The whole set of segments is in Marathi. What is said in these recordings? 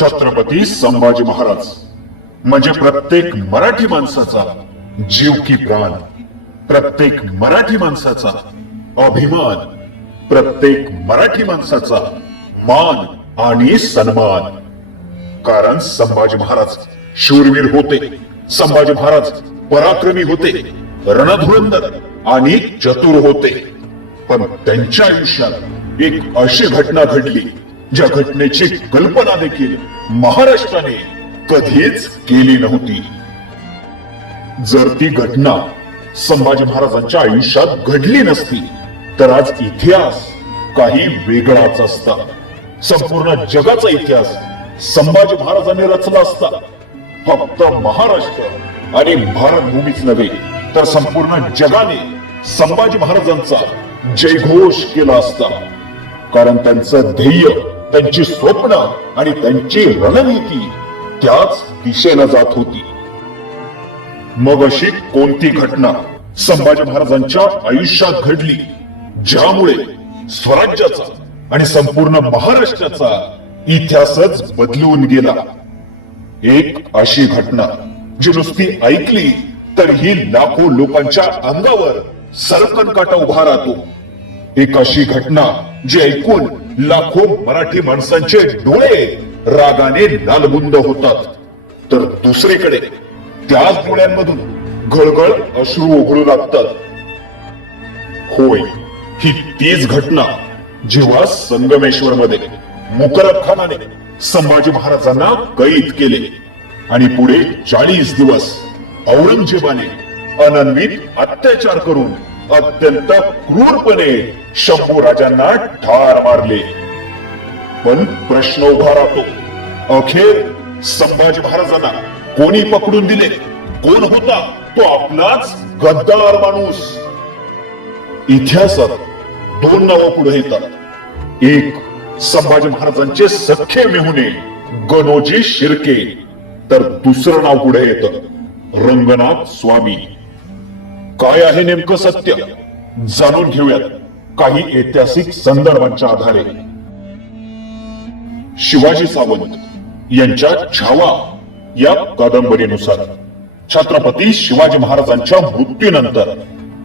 छत्रपती संभाजी महाराज. म्हणजे प्रत्येक मराठी माणसाचा जीव की प्राण प्रत्येक मराठी माणसाचा अभिमान प्रत्येक मराठी माणसाचा मान आणि सन्मान. कारण संभाजी महाराज शूरवीर होते संभाजी महाराज पराक्रमी होते रणधुरंदर आणि चतुर होते. पण त्यांच्या आयुष्यात एक अशी घटना घडली ज्या घटनेची कल्पना देखील महाराष्ट्राने कधीच केली नव्हती. जर ती घटना संभाजी महाराजांच्या आयुष्यात घडली नसती तर आज इतिहास काही वेगळाच असता. संपूर्ण जगाचा इतिहास संभाजी महाराजांनी रचला असता. फक्त महाराष्ट्र आणि भारत भूमीच नव्हे तर संपूर्ण जगाने संभाजी महाराजांचा जयघोष केला असता. कारण त्यांचं ध्येय त्यांची स्वप्न आणि त्यांची रणनीती त्याच दिशेला जात होती. मग अशी कोणती घटना संभाजी महाराजांच्या आयुष्यात घडली ज्यामुळे स्वराज्याचा आणि संपूर्ण महाराष्ट्राचा इतिहासच बदलून गेला? एक अशी घटना जी नुसती ऐकली तर ही लाखो लोकांच्या अंगावर सरकन काटा उभा राहतो. एक अशी घटना जी ऐकून लाखो मराठी माणसांचे डोळे रागाने लालबुंद होतात. तर दुसरीकडे त्याच डोळ्यांमधून गळगळ अश्रू उघडू लागतात. होय ही तीच घटना जेव्हा संगमेश्वर मध्ये मुकरब खानाने संभाजी महाराजांना कैद केले. आणि पुढे चाळीस दिवस औरंगजेबाने अनन्वित अत्याचार करून अत्यंत क्रूरपणे शंभू राजांना ठार मारले. पण प्रश्न उभा राहतो. अखेर संभाजी महाराजांना कोणी पकडून दिले? कोण होता? तो आपलाच गद्दार माणूस. इतिहासात दोन नाव पुढे येतात. एक संभाजी महाराजांचे सख्खे मेहुणे गणोजी शिर्के. तर दुसरं नाव पुढे येतं रंगनाथ स्वामी. काय आहे नेमकं सत्य? जाणून घेऊयात काही ऐतिहासिक संदर्भांच्या आधारे. शिवाजी सावंत यांच्या छावा या कादंबरीनुसार छत्रपती शिवाजी महाराजांच्या मृत्यूनंतर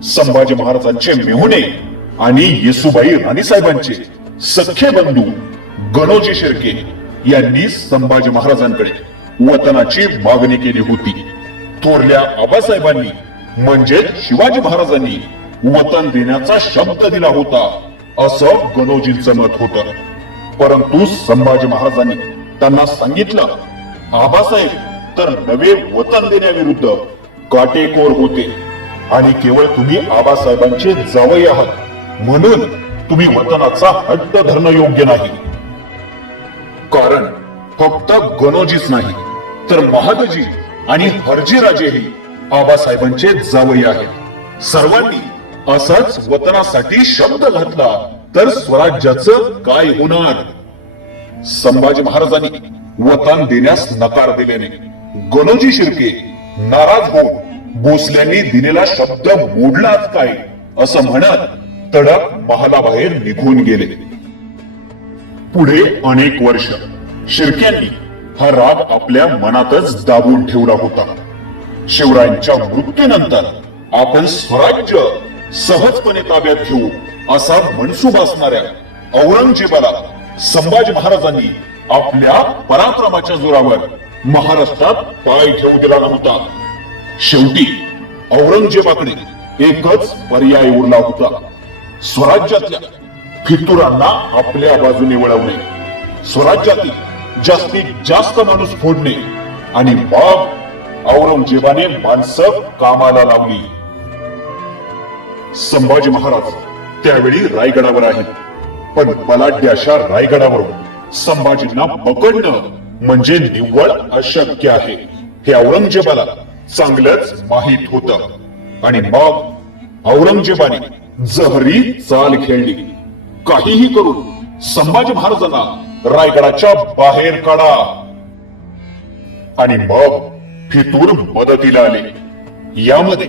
संभाजी महाराजांचे मेहुणे आणि येसुबाई राणीसाहेबांचे सख्खे बंधू गणोजी शिर्के यांनी संभाजी महाराजांकडे वतनाची मागणी केली होती. थोरल्या आबासाहेबांनी म्हणजे शिवाजी महाराजांनी वतन देण्याचा शब्द दिला होता. असं गणोजींचं मत होतं. परंतु संभाजी महाराजांनी त्यांना सांगितलं आबासाहेब तर नवे वतन देण्याविरुद्ध काटेकोर होते आणि केवळ तुम्ही आबासाहेबांचे जावई आहात. म्हणून तुम्ही वतनाचा हट्ट धरणं योग्य नाही. कारण फक्त गणोजीच नाही तर महादजी आणि हरजीराजेही आबासाहेबांचे जावई आहेत. सर्वांनी असाच वतनासाठी शब्द घातला तर स्वराज्याचं काय होणार? संभाजी महाराजांनी वतन देण्यास नकार दिल्याने गणोजी शिर्के नाराज होऊन भोसल्यांनी दिलेला शब्द मोडलाच काय असं म्हणत तडक महालाबाहेर निघून गेले. पुढे अनेक वर्ष शिर्क्यांनी हा राग आपल्या मनातच दाबून ठेवला होता. शिवरायांच्या मृत्यूनंतर आपण स्वराज्य सहजपणे ताब्यात घेऊ असा मनसूब असणाऱ्या औरंगजेबाला संभाजी महाराजांनी आपल्या पराक्रमाच्या जोरावर महाराष्ट्रात पाय ठेवू दिला नव्हता. शेवटी औरंगजेबाकडे एकच पर्याय उरला होता. स्वराज्यातल्या फितुरांना आपल्या बाजूने वळवणे. स्वराज्यातील जास्तीत जास्त माणूस फोडणे आणि बाब औरंगजेबाने माणसं कामाला लावली. संभाजी महाराज त्यावेळी रायगडावर आहेत. पण बलाढ्य अशा रायगडावरून संभाजींना पकडणं म्हणजे निव्वळ अशक्य आहे. हे औरंगजेबाला चांगलंच माहीत होत. आणि मग औरंगजेबाने जहरी चाल खेळली काहीही करून संभाजी महाराजांना रायगडाच्या बाहेर काढा. आणि मग फितूर मदतीला आले. यामध्ये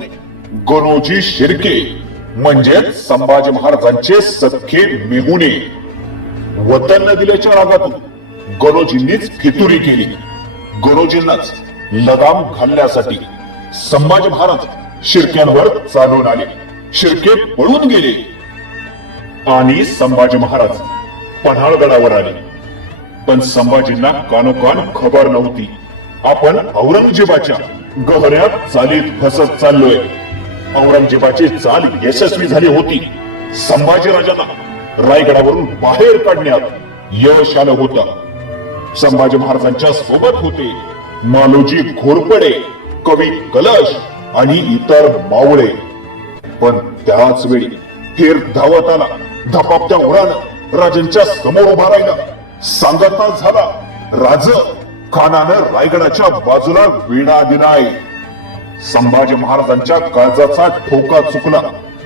गणोजी शिर्के म्हणजे संभाजी महाराजांचे सख्खे मेहुणे वतन न दिल्याच्या रागातून गणोजींनीच फितुरी केली. गणोजींनाच लगाम घालण्यासाठी संभाजी महाराज शिर्क्यांवर चालून आले. शिर्के पळून गेले. आणि संभाजी महाराज पन्हाळगडावर आले. पण संभाजींना कानोकान खबर नव्हती. आपण औरंगजेबाच्या गहऱ्यात चालीत फसत चाललोय. औरंगजेबाची चाल यशस्वी झाली होती. संभाजीराजाला रायगडावरून बाहेर काढण्यात यश आलं होत. संभाजी महाराजांच्या सोबत होते मालोजी घोरपडे कवी कलश आणि इतर मावळे. पण त्याच वेळी फेर धावत आला. धपापत्या उरानं राजांच्या समोर उभा राहिला. सांगता झाला राज खानानं रायगडाच्या बाजूला वेढा दिलाय संभाजी महाराजांच्या काळजाचा ठोका चुकला.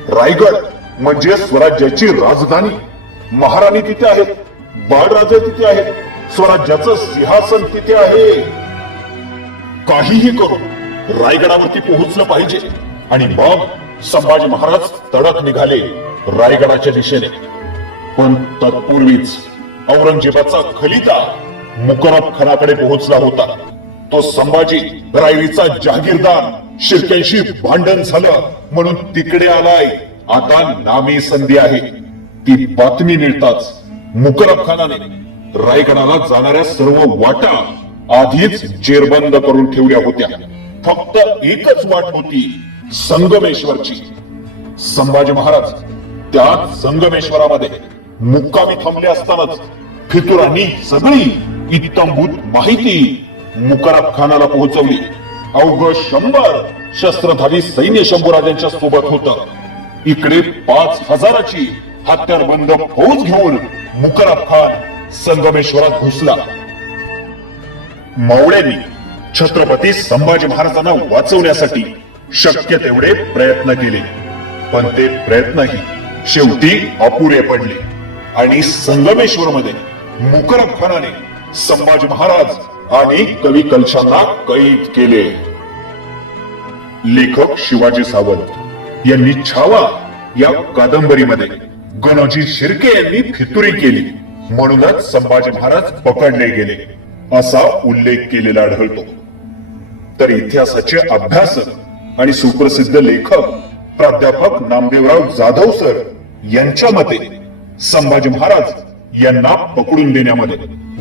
रायगड म्हणजे स्वराज्याची राजधानी. महाराणी तिथे आहेत बाळराजे तिथे आहेत स्वराज्याचं सिंहासन तिथे आहे. काहीही करून रायगडावरती पोहोचलं पाहिजे. आणि मग संभाजी महाराज तडक निघाले रायगडाच्या दिशेने. पण तत्पूर्वीच औरंगजेबाचा खलिता मुकरब खानाकडे पोहोचला होता. तो संभाजी रायरीचा जहागीरदार शिर्क्यांशी भांडण झालं म्हणून तिकडे आलाय. आता नामी संधी आहे. ती बातमी मिळताच मुकरब खानाने रायगडाला जाणाऱ्या सर्व वाटा आधीच जेरबंद करून ठेवल्या होत्या. फक्त एकच वाट होती संगमेश्वरची. संभाजी महाराज त्या संगमेश्वरामध्ये मुक्कामी थांबले असतानाच फितुरांनी सगळी इत्तंभूत माहिती मुकरब खानाला पोहोचवली. अवघ शंभर शस्त्रधारी सैन्य शंभूराजांच्या सोबत होत. इकडे पाच हजाराची हत्यारबंद फौज घेऊन मुकरब खान संगमेश्वरात घुसला. मावळ्यांनी छत्रपती संभाजी महाराजांना वाचवण्यासाठी शक्य तेवढे प्रयत्न केले. पण ते प्रयत्नही शेवटी अपुरे पडले आणि संगमेश्वर मध्ये मुकरब खानाने संभाजी महाराज आणि कवी कलशांना कैद केले. लेखक शिवाजी सावंत यांनी छावा या कादंबरीमध्ये गणोजी शिर्के यांनी फितुरी केली. म्हणूनच संभाजी महाराज पकडले गेले. असा उल्लेख केलेला आढळतो तर इतिहासाचे अभ्यासक आणि सुप्रसिद्ध लेखक प्राध्यापक नामदेवराव जाधव सर यांच्या मते संभाजी महाराज यांना पकडून देण्यामध्ये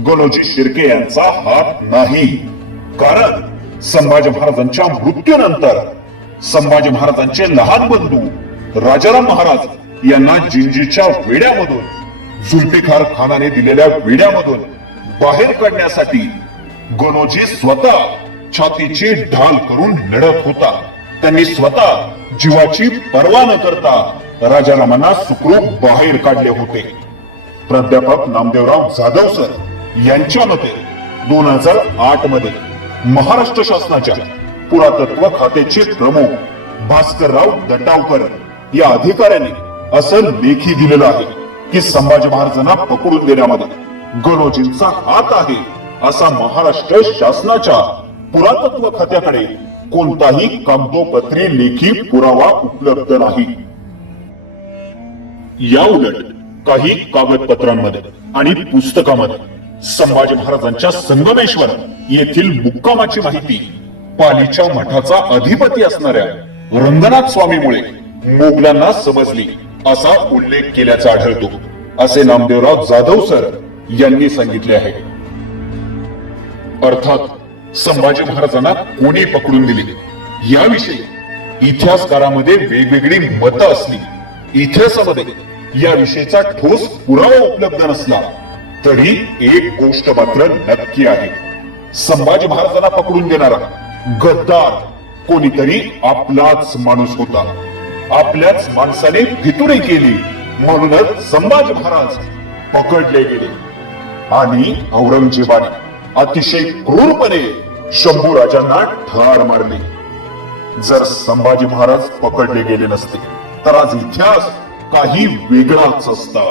गणोजी शिर्के यांचा हात नाही. कारण संभाजी महाराजांच्या मृत्यूनंतर संभाजी महाराजांचे लहान बंधू राजाराम महाराज यांना जिंजीच्या वेड्यामधून जुल्फिकार खानाने दिलेल्या वेड्यामधून बाहेर काढण्यासाठी गणोजी स्वतः छातीची ढाल करून लढत होता. त्यांनी स्वतः जीवाची पर्वा न करता राजारामांना सुखरूप बाहेर काढले होते. प्राध्यापक नामदेवराव जाधव सर यांच्या मते दोन हजार आठमध्ये महाराष्ट्र शासनाच्या पुरातत्व खात्याचे प्रमुख भास्करराव दटावकर या अधिकाऱ्याने असं लेखी दिलेलं आहे की संभाजी महाराजांना पकडून देण्यामध्ये गणोजींचा हात आहे असा महाराष्ट्र शासनाच्या पुरातत्व खात्याकडे कोणताही कागदोपत्री लेखी पुरावा उपलब्ध नाही. या उलट काही कागदपत्रांमध्ये आणि पुस्तकामध्ये संभाजी महाराजांच्या संगमेश्वर येथील मुक्कामाची माहिती पालीच्या मठाचा अधिपती असणाऱ्या रंगनाथ स्वामीमुळे मोगलांना समजली असा उल्लेख केल्याचा आढळतो. असे नामदेवराव जाधव सर यांनी सांगितले आहे. अर्थात संभाजी महाराजांना कोणी पकडून दिले? याविषयी इतिहासकारामध्ये वेगवेगळी मतं असली इतिहासामध्ये याविषयीचा ठोस पुरावा उपलब्ध नसला तरी एक गोष्ट मात्र नक्की आहे. संभाजी महाराजांना पकडून देणारा गद्दार कोणीतरी आपलाच माणूस होता. आपल्याच माणसाने फितुरी केली म्हणूनच संभाजी महाराज पकडले गेले. आणि औरंगजेबाने अतिशय क्रूरपणे शंभू राजांना ठार मारले. जर संभाजी महाराज पकडले गेले नसते तर आज इतिहास काही वेगळाच असता.